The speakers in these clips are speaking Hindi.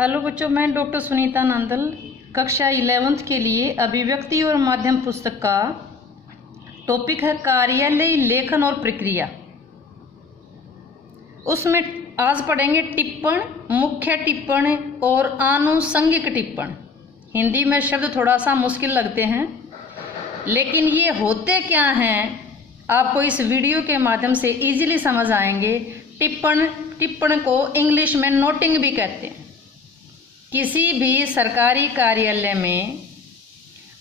हेलो बच्चों, मैं डॉक्टर सुनीता नंदल कक्षा 11th के लिए अभिव्यक्ति और माध्यम पुस्तक का टॉपिक है कार्यालय लेखन और प्रक्रिया। उसमें आज पढ़ेंगे टिप्पण, मुख्य टिप्पण और आनुषंगिक टिप्पण। हिंदी में शब्द थोड़ा सा मुश्किल लगते हैं, लेकिन ये होते क्या हैं आपको इस वीडियो के माध्यम से इजीली समझ आएंगे। टिप्पण को इंग्लिश में नोटिंग भी कहते हैं। किसी भी सरकारी कार्यालय में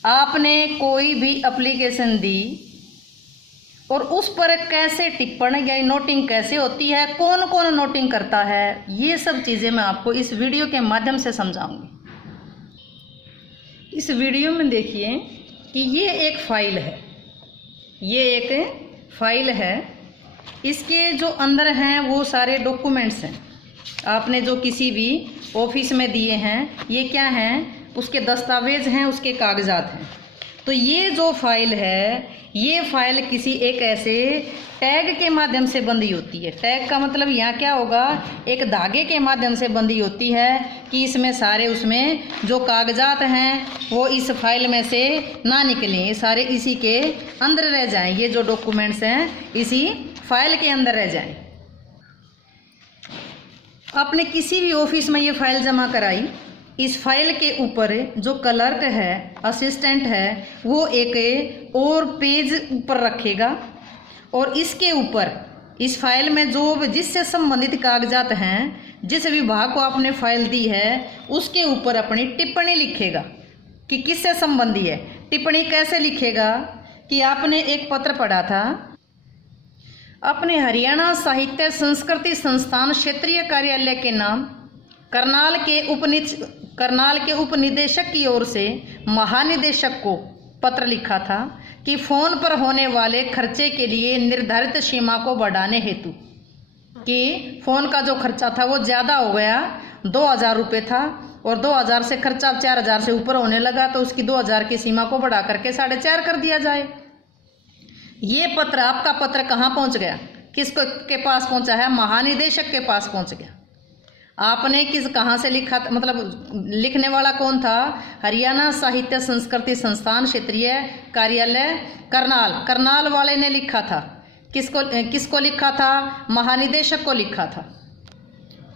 आपने कोई भी एप्लीकेशन दी और उस पर कैसे टिप्पण या नोटिंग कैसे होती है, कौन कौन नोटिंग करता है, ये सब चीज़ें मैं आपको इस वीडियो के माध्यम से समझाऊंगी। इस वीडियो में देखिए कि ये एक फाइल है, ये एक फाइल है। इसके जो अंदर हैं वो सारे डॉक्यूमेंट्स हैं आपने जो किसी भी ऑफिस में दिए हैं। ये क्या हैं? उसके दस्तावेज हैं, उसके कागजात हैं। तो ये जो फाइल है, ये फाइल किसी एक ऐसे टैग के माध्यम से बंधी होती है। टैग का मतलब यहाँ क्या होगा, एक धागे के माध्यम से बंधी होती है कि इसमें सारे उसमें जो कागजात हैं वो इस फाइल में से ना निकलें, ये सारे इसी के अंदर रह जाएं। ये जो डॉक्यूमेंट्स हैं इसी फाइल के अंदर रह जाएं। आपने किसी भी ऑफिस में ये फाइल जमा कराई, इस फाइल के ऊपर जो क्लर्क है, असिस्टेंट है, वो एक और पेज ऊपर रखेगा और इसके ऊपर इस फाइल में जो जिससे संबंधित कागजात हैं, जिस विभाग को आपने फाइल दी है, उसके ऊपर अपनी टिप्पणी लिखेगा कि किससे संबंधी है। टिप्पणी कैसे लिखेगा कि आपने एक पत्र पढ़ा था, अपने हरियाणा साहित्य संस्कृति संस्थान क्षेत्रीय कार्यालय के नाम करनाल के उपनिदेशक की ओर से महानिदेशक को पत्र लिखा था कि फोन पर होने वाले खर्चे के लिए निर्धारित सीमा को बढ़ाने हेतु, कि फ़ोन का जो खर्चा था वो ज़्यादा हो गया, 2000 रुपये था और 2000 से खर्चा 4000 से ऊपर होने लगा, तो उसकी 2000 की सीमा को बढ़ा करके 4.5 कर दिया जाए। ये पत्र, आपका पत्र कहाँ पहुँच गया, किसको के पास पहुँचा है? महानिदेशक के पास पहुँच गया। आपने कहाँ से लिखा था, मतलब लिखने वाला कौन था? हरियाणा साहित्य संस्कृति संस्थान क्षेत्रीय कार्यालय करनाल वाले ने लिखा था। किसको लिखा था? महानिदेशक को लिखा था।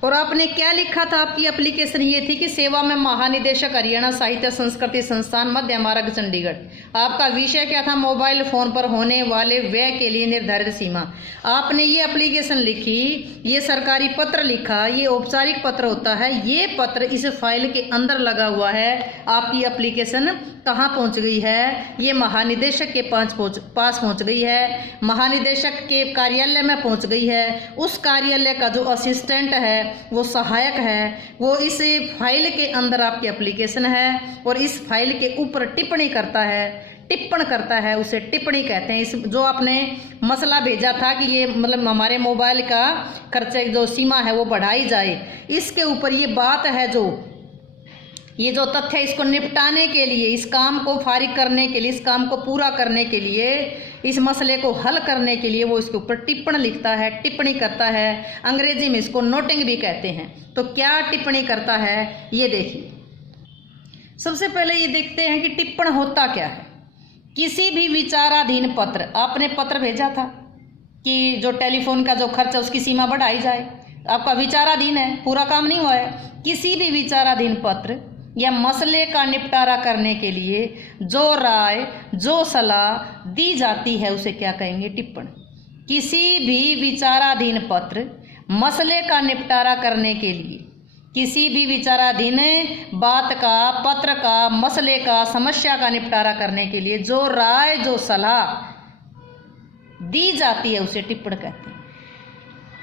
और आपने क्या लिखा था? आपकी एप्लीकेशन ये थी कि सेवा में महानिदेशक हरियाणा साहित्य संस्कृति संस्थान मध्य मार्ग चंडीगढ़। आपका विषय क्या था? मोबाइल फोन पर होने वाले व्यय के लिए निर्धारित सीमा। आपने ये एप्लीकेशन लिखी, ये सरकारी पत्र लिखा, ये औपचारिक पत्र होता है। ये पत्र इस फाइल के अंदर लगा हुआ है। आपकी एप्लीकेशन कहाँ पहुँच गई है? ये महानिदेशक के पास पहुँच गई है, महानिदेशक के कार्यालय में पहुँच गई है। उस कार्यालय का जो असिस्टेंट है, वो सहायक है, वो इस फाइल के अंदर आपकी एप्लीकेशन है और इस फाइल के ऊपर टिप्पणी करता है, टिप्पण करता है, उसे टिप्पणी कहते हैं। इस जो आपने मसला भेजा था कि ये मतलब हमारे मोबाइल का खर्चे जो सीमा है वो बढ़ाई जाए, इसके ऊपर ये बात है, जो ये जो तथ्य, इसको निपटाने के लिए, इस काम को फारिग करने के लिए, इस काम को पूरा करने के लिए, इस मसले को हल करने के लिए वो इसके ऊपर टिप्पण लिखता है, टिप्पणी करता है। अंग्रेजी में इसको नोटिंग भी कहते हैं। तो क्या टिप्पणी करता है ये देखिए। सबसे पहले ये देखते हैं कि टिप्पण होता क्या है। किसी भी विचाराधीन पत्र, आपने पत्र भेजा था कि जो टेलीफोन का जो खर्च है उसकी सीमा बढ़ाई जाए, आपका विचाराधीन है, पूरा काम नहीं हुआ है। किसी भी विचाराधीन पत्र या मसले का निपटारा करने के लिए जो राय, जो सलाह दी जाती है उसे क्या कहेंगे? टिप्पण। किसी भी विचाराधीन पत्र, मसले का निपटारा करने के लिए, किसी भी विचाराधीन बात का, पत्र का, मसले का, समस्या का निपटारा करने के लिए जो राय, जो सलाह दी जाती है उसे टिप्पण कहते हैं।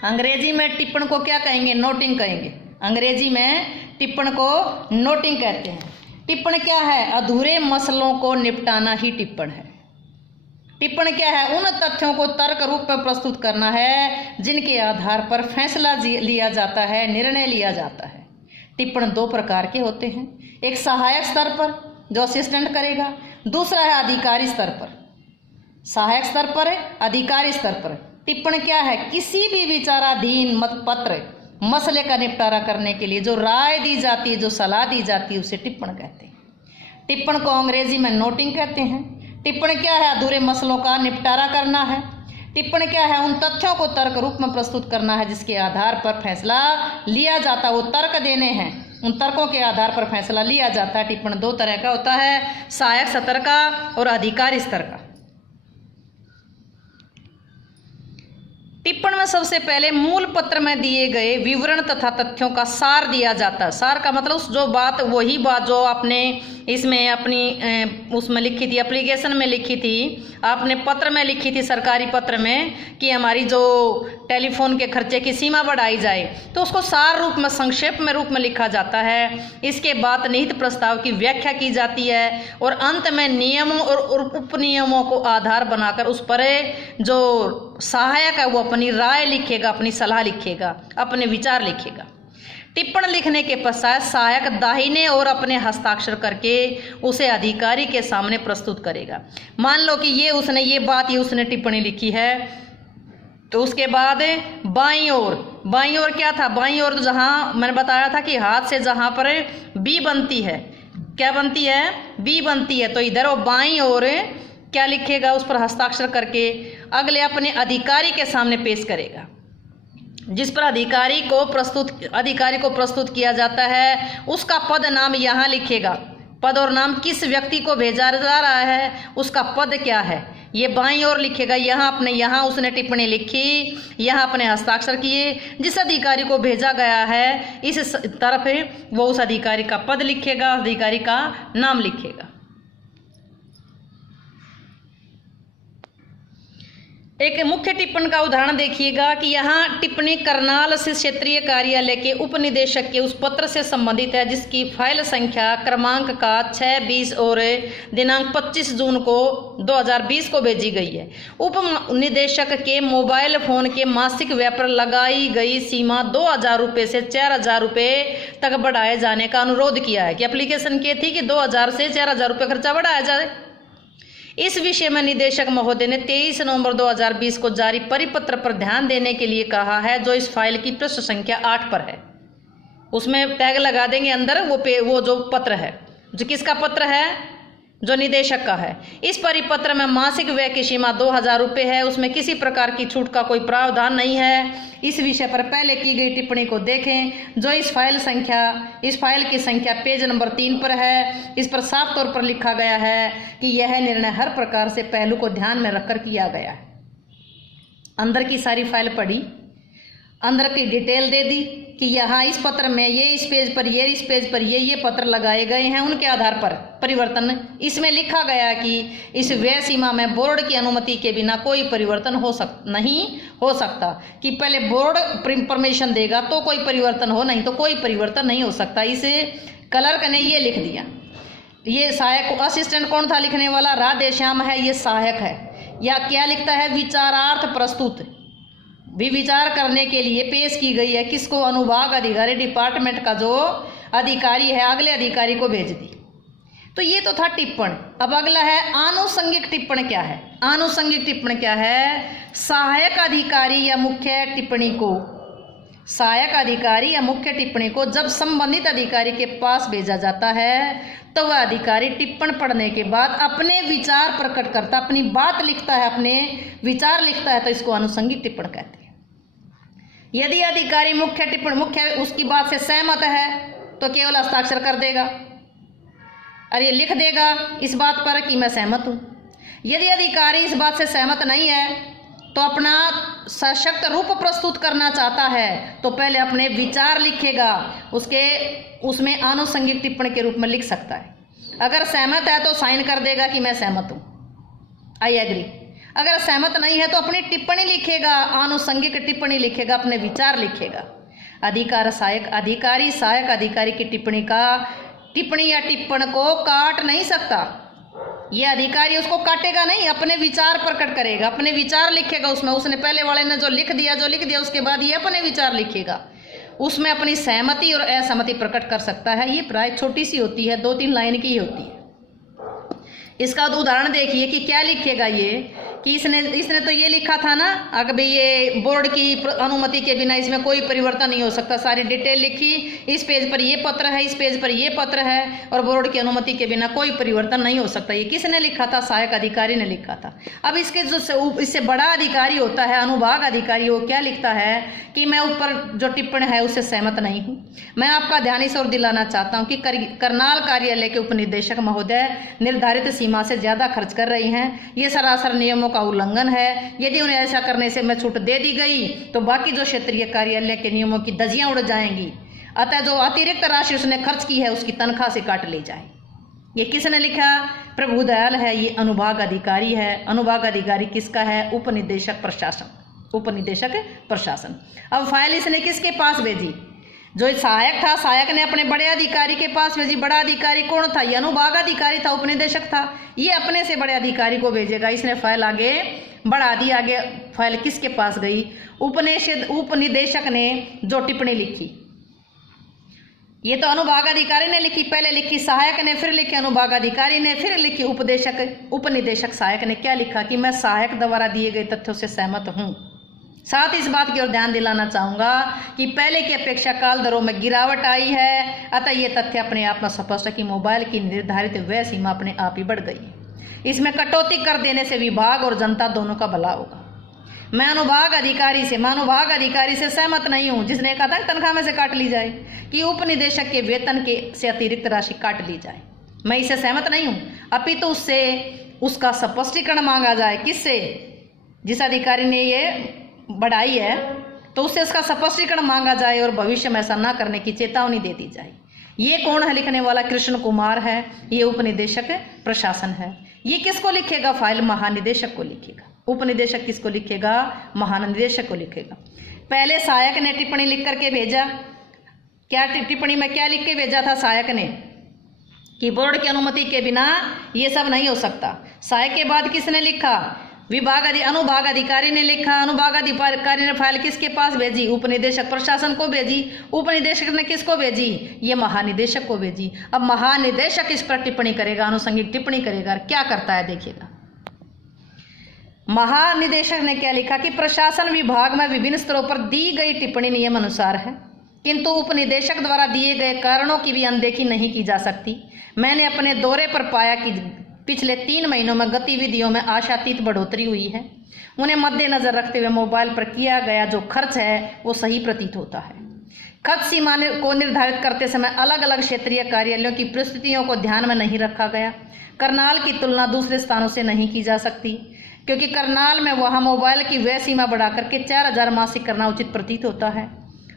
अंग्रेजी में टिप्पण को क्या कहेंगे? नोटिंग कहेंगे। अंग्रेजी में टिप्पण को नोटिंग कहते हैं। टिप्पण क्या है? अधूरे मसलों को निपटाना ही टिप्पण है। टिप्पण क्या है? उन तथ्यों को तर्क रूप में प्रस्तुत करना है जिनके आधार पर फैसला लिया जाता है, निर्णय लिया जाता है। टिप्पण 2 प्रकार के होते हैं, एक सहायक स्तर पर जो असिस्टेंट करेगा, दूसरा है अधिकारी स्तर पर। सहायक स्तर पर, अधिकारी स्तर पर टिप्पण क्या है? किसी भी विचाराधीन मत पत्र मसले का निपटारा करने के लिए जो राय दी जाती है, जो सलाह दी जाती है, उसे टिप्पण कहते हैं। टिप्पण को अंग्रेजी में नोटिंग कहते हैं। टिप्पण क्या है? अधूरे मसलों का निपटारा करना है। टिप्पण क्या है? उन तथ्यों को तर्क रूप में प्रस्तुत करना है जिसके आधार पर फैसला लिया जाता है। वो तर्क देने हैं, उन तर्कों के आधार पर फैसला लिया जाता है। टिप्पण दो तरह का होता है, सहायक स्तर का और अधिकारी स्तर का। टिप्पण में सबसे पहले मूल पत्र में दिए गए विवरण तथा तथ्यों का सार दिया जाता है। सार का मतलब जो बात, वही बात जो आपने इसमें अपनी उसमें लिखी थी, एप्लीकेशन में लिखी थी, आपने पत्र में लिखी थी, सरकारी पत्र में, कि हमारी जो टेलीफोन के खर्चे की सीमा बढ़ाई जाए, तो उसको सार रूप में, संक्षेप में रूप में लिखा जाता है। इसके बाद निहित प्रस्ताव की व्याख्या की जाती है और अंत में नियमों और उपनियमों को आधार बनाकर उस पर जो सहायक है वो अपनी राय लिखेगा, अपनी सलाह लिखेगा, अपने विचार लिखेगा। टिप्पण लिखने के पश्चात सहायक दाहिने और अपने हस्ताक्षर करके उसे अधिकारी के सामने प्रस्तुत करेगा। मान लो कि ये उसने टिप्पणी लिखी है, तो उसके बाद बाईं ओर क्या था? बाईं ओर तो जहाँ मैंने बताया था कि हाथ से जहाँ पर बी बनती है, क्या बनती है? बी बनती है। तो इधर वो बाईं ओर क्या लिखेगा? उस पर हस्ताक्षर करके अगले अपने अधिकारी के सामने पेश करेगा। जिस पर अधिकारी को प्रस्तुत किया जाता है, उसका पद नाम यहाँ लिखेगा। पद और नाम किस व्यक्ति को भेजा जा रहा है, उसका पद क्या है, ये बाईं ओर लिखेगा। यहाँ उसने टिप्पणी लिखी, यहाँ अपने हस्ताक्षर किए, जिस अधिकारी को भेजा गया है इस तरफ वो उस अधिकारी का पद लिखेगा, अधिकारी का नाम लिखेगा। एक मुख्य टिप्पण का उदाहरण देखिएगा कि यहाँ टिप्पणी करनाल से क्षेत्रीय कार्यालय के उपनिदेशक के उस पत्र से संबंधित है जिसकी फाइल संख्या क्रमांक का 6-20 और दिनांक 25 जून को 2020 को भेजी गई है। उपनिदेशक के मोबाइल फोन के मासिक व्यय पर लगाई गई सीमा 2000 रुपये से 4000 रुपये तक बढ़ाए जाने का अनुरोध किया है। कि एप्लीकेशन की थी कि 2000 से 4000 रुपये खर्चा बढ़ाया जाए। इस विषय में निदेशक महोदय ने 23 नवंबर 2020 को जारी परिपत्र पर ध्यान देने के लिए कहा है, जो इस फाइल की पृष्ठ संख्या 8 पर है। उसमें टैग लगा देंगे अंदर, वो जो पत्र है, जो किसका पत्र है? जो निदेशक का है। इस परिपत्र में मासिक व्यय की सीमा 2000 रुपये है। उसमें किसी प्रकार की छूट का कोई प्रावधान नहीं है। इस विषय पर पहले की गई टिप्पणी को देखें, जो इस फाइल की संख्या पेज नंबर 3 पर है। इस पर साफ तौर पर लिखा गया है कि यह निर्णय हर प्रकार से पहलू को ध्यान में रखकर किया गया है। अंदर की सारी फाइल पढ़ी, अंदर की डिटेल दे दी कि यहाँ इस पत्र में इस पेज पर ये पत्र लगाए गए हैं, उनके आधार पर परिवर्तन। इसमें लिखा गया कि इस व्यय सीमा में बोर्ड की अनुमति के बिना कोई परिवर्तन नहीं हो सकता। कि पहले बोर्ड परमिशन देगा तो कोई परिवर्तन हो, नहीं तो कोई परिवर्तन नहीं हो सकता। इसे क्लर्क ने ये लिख दिया। ये सहायक असिस्टेंट कौन था लिखने वाला? राधेश्याम है, ये सहायक है। या क्या लिखता है? विचारार्थ प्रस्तुत भी विचार करने के लिए पेश की गई है। किसको? अनुभाग अधिकारी, डिपार्टमेंट का जो अधिकारी है, अगले अधिकारी को भेज दी। तो ये तो था टिप्पण। अब अगला है आनुषंगिक टिप्पण। क्या है आनुषंगिक टिप्पण? क्या है? सहायक अधिकारी या मुख्य टिप्पणी को जब संबंधित अधिकारी के पास भेजा जाता है तो वह अधिकारी टिप्पण पढ़ने के बाद अपने विचार प्रकट करता, अपनी बात लिखता है, अपने विचार लिखता है, तो इसको आनुषंगिक टिप्पण कहते हैं। यदि अधिकारी मुख्य उसकी बात से सहमत है तो केवल हस्ताक्षर कर देगा और ये लिख देगा इस बात पर कि मैं सहमत हूँ। यदि अधिकारी इस बात से सहमत नहीं है तो अपना सशक्त रूप प्रस्तुत करना चाहता है तो पहले अपने विचार लिखेगा, उसमें आनुषंगिक टिप्पणी के रूप में लिख सकता है। अगर सहमत है तो साइन कर देगा कि मैं सहमत हूँ, आई एग्री। अगर सहमत नहीं है तो अपनी टिप्पणी लिखेगा, आनुषंगिक टिप्पणी लिखेगा, अपने विचार लिखेगा। अधिकारी सहायक अधिकारी की टिप्पणी या टिप्पण को काट नहीं सकता। यह अधिकारी उसको काटेगा नहीं, अपने विचार प्रकट करेगा, अपने विचार लिखेगा। उसने पहले वाले ने जो लिख दिया उसके बाद ये अपने विचार लिखेगा। उसमें अपनी सहमति और असहमति प्रकट कर सकता है। ये प्राय छोटी सी होती है, 2-3 लाइन की ही होती है। इसका उदाहरण देखिए कि क्या लिखेगा ये कि इसने तो ये लिखा था ना, अगर भाई ये बोर्ड की अनुमति के बिना इसमें कोई परिवर्तन नहीं हो सकता, सारी डिटेल लिखी, इस पेज पर ये पत्र है, इस पेज पर ये पत्र है और बोर्ड की अनुमति के बिना कोई परिवर्तन नहीं हो सकता। ये किसने लिखा था? सहायक अधिकारी ने लिखा था। अब इसके जो इससे बड़ा अधिकारी होता है, अनुभाग अधिकारी, वो क्या लिखता है कि मैं ऊपर जो टिप्पणी है उससे सहमत नहीं हूँ। मैं आपका ध्यान इस ओर दिलाना चाहता हूँ कि करनाल कार्यालय के उपनिदेशक महोदय निर्धारित सीमा से ज्यादा खर्च कर रही हैं। ये सरासर नियमों का उल्लंघन है। यदि उन्हें ऐसा करने से मैं छूट दे दी गई तो बाकी जो क्षेत्रीय कार्यालय के नियमों की धज्जियां उड़ जाएंगी। अतः जो अतिरिक्त राशि उसने खर्च की है उसकी तनख्वाह से काट ली जाए। ये किसने लिखा? प्रभुदयाल है, ये अनुभाग अधिकारी है। अनुभाग अधिकारी किसका है? उपनिदेशक प्रशासन, उपनिदेशक प्रशासन। अब फाइल इसने किसके पास भेजी? जो सहायक था, सहायक ने अपने बड़े अधिकारी के पास भेजी। बड़ा अधिकारी कौन था? ये अनुभाग अधिकारी था, उपनिदेशक था। ये अपने से बड़े अधिकारी को भेजेगा। इसने फाइल आगे बढ़ा दी। आगे फाइल किसके पास गई? उपनिदेशक ने जो टिप्पणी लिखी, ये तो अनुभाग अधिकारी ने लिखी, पहले लिखी सहायक ने, फिर लिखी अनुभाग अधिकारी ने, फिर लिखी उपनिदेशक सहायक ने। क्या लिखा? कि मैं सहायक द्वारा दिए गए तथ्यों से सहमत हूं। साथ इस बात की ओर ध्यान दिलाना चाहूंगा कि पहले की अपेक्षा काल दरों में गिरावट आई है। अतः ये तथ्य अपने आप में स्पष्ट है कि मोबाइल की निर्धारित व्यय सीमा अपने आप ही बढ़ गई। इसमें कटौती कर देने से विभाग और जनता दोनों का भला होगा। मैं अनुभाग अधिकारी से सहमत नहीं हूं, जिसने कहा था तनख्वाह में से काट ली जाए, कि उपनिदेशक के वेतन के से अतिरिक्त राशि काट ली जाए। मैं इससे सहमत नहीं हूं, अपितु उससे उसका स्पष्टीकरण मांगा जाए। किससे? जिस अधिकारी ने ये बढ़ाई है तो उससे इसका स्पष्टीकरण मांगा जाए और भविष्य में ऐसा ना करने की चेतावनी दे दी जाए। ये कौन है लिखने वाला? कृष्ण कुमार है। ये उपनिदेशक प्रशासन है। ये किसको लिखेगा? फाइल महानिदेशक को लिखेगा। उपनिदेशक किसको लिखेगा? महानिदेशक को लिखेगा। पहले सहायक ने टिप्पणी लिख करके भेजा। क्या टिप्पणी में क्या लिख के भेजा था सहायक ने? कि बोर्ड की अनुमति के बिना ये सब नहीं हो सकता। सहायक के बाद किसने लिखा? अनुभाग अधिकारी ने लिखा। अनुभाग अधिकारी ने फाइल किसके पास भेजी? उपनिदेशक प्रशासन को भेजी। उपनिदेशक ने किसको भेजी? ये महानिदेशक को भेजी। अब महानिदेशक इस पर टिप्पणी करेगा, आनुषंगिक टिप्पणी करेगा। क्या करता है देखिएगा। महानिदेशक ने क्या लिखा? कि प्रशासन विभाग में विभिन्न स्तरों पर दी गई टिप्पणी नियम अनुसार है, किंतु उपनिदेशक द्वारा दिए गए कारणों की भी अनदेखी नहीं की जा सकती। मैंने अपने दौरे पर पाया कि पिछले 3 महीनों में गतिविधियों में आशातीत बढ़ोतरी हुई है। उन्हें मद्देनजर रखते हुए मोबाइल पर किया गया जो खर्च है वो सही प्रतीत होता है। खर्च सीमा को निर्धारित करते समय अलग अलग क्षेत्रीय कार्यालयों की परिस्थितियों को ध्यान में नहीं रखा गया। करनाल की तुलना दूसरे स्थानों से नहीं की जा सकती, क्योंकि करनाल में वहां मोबाइल की व्यय सीमा बढ़ा करके 4000 मासिक करना उचित प्रतीत होता है।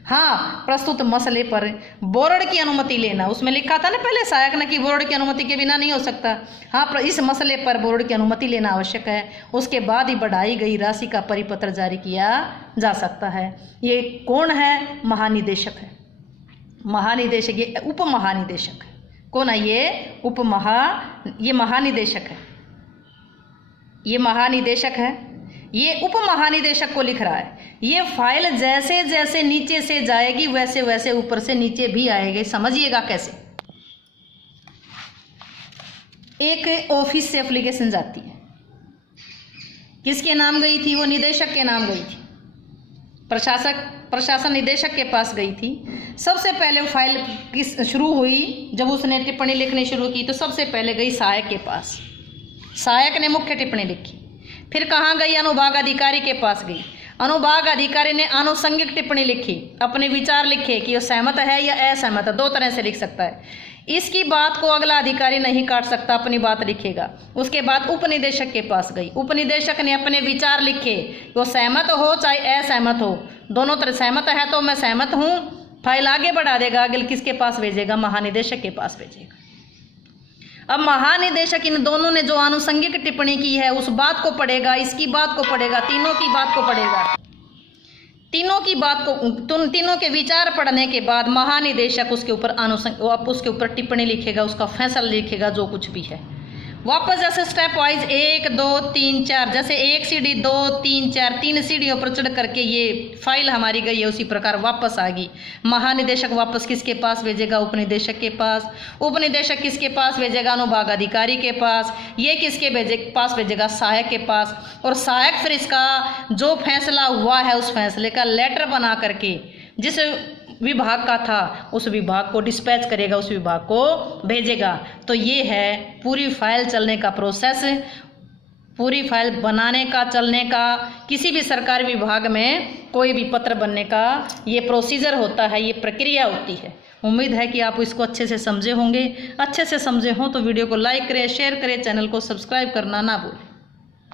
हाँ, प्रस्तुत मसले पर बोर्ड की अनुमति लेना, उसमें लिखा था ना पहले सहायक ने कि बोर्ड की अनुमति के बिना नहीं हो सकता। हाँ, इस मसले पर बोर्ड की अनुमति लेना आवश्यक है। उसके बाद ही बढ़ाई गई राशि का परिपत्र जारी किया जा सकता है। ये कौन है? महानिदेशक है। महानिदेशक, ये उप महानिदेशक है। कौन है ये? ये महानिदेशक है। ये महानिदेशक है। ये उप महानिदेशक को लिख रहा है। ये फाइल जैसे जैसे नीचे से जाएगी वैसे वैसे ऊपर से नीचे भी आएगी। समझिएगा कैसे। एक ऑफिस से एप्लीकेशन जाती है, किसके नाम गई थी? वो निदेशक के नाम गई थी। प्रशासन निदेशक के पास गई थी। सबसे पहले फाइल शुरू हुई, जब उसने टिप्पणी लिखनी शुरू की तो सबसे पहले गई सहायक के पास। सहायक ने मुख्य टिप्पणी लिखी। फिर कहाँ गई? अनुभाग अधिकारी के पास गई। अनुभाग अधिकारी ने आनुषंगिक टिप्पणी लिखी, अपने विचार लिखे कि वो सहमत है या असहमत है। 2 तरह से लिख सकता है। इसकी बात को अगला अधिकारी नहीं काट सकता, अपनी बात लिखेगा। उसके बाद उपनिदेशक के पास गई। उपनिदेशक ने अपने विचार लिखे, वो सहमत हो चाहे असहमत हो, दोनों तरह। सहमत है तो मैं सहमत हूँ, फाइल आगे बढ़ा देगा। आगे किसके पास भेजेगा? महानिदेशक के पास भेजेगा। अब महानिदेशक इन दोनों ने जो आनुषंगिक टिप्पणी की है उस बात को पढ़ेगा, इसकी बात को पढ़ेगा, तीनों की बात को पढ़ेगा। तीनों के विचार पढ़ने के बाद महानिदेशक उसके ऊपर टिप्पणी लिखेगा, उसका फैसला लिखेगा, जो कुछ भी है वापस जैसे स्टेप वाइज 1 2 3 4, जैसे 1 सीढ़ी 2 3 4 3 सीढ़ियों पर चढ़ करके ये फाइल हमारी गई है, उसी प्रकार वापस आ गई। महानिदेशक वापस किसके पास भेजेगा? उपनिदेशक के पास। उपनिदेशक किसके पास भेजेगा? अनुभाग अधिकारी के पास। ये किसके पास भेजेगा? सहायक के पास। और सहायक फिर इसका जो फैसला हुआ है उस फैसले का लेटर बना करके जिस विभाग का था उस विभाग को डिस्पैच करेगा, उस विभाग को भेजेगा। तो ये है पूरी फाइल चलने का प्रोसेस, पूरी फाइल बनाने का, चलने का, किसी भी सरकारी विभाग में कोई भी पत्र बनने का ये प्रोसीजर होता है, ये प्रक्रिया होती है। उम्मीद है कि आप इसको अच्छे से समझे होंगे। अच्छे से समझे हों तो वीडियो को लाइक करें, शेयर करें, चैनल को सब्सक्राइब करना ना भूलें।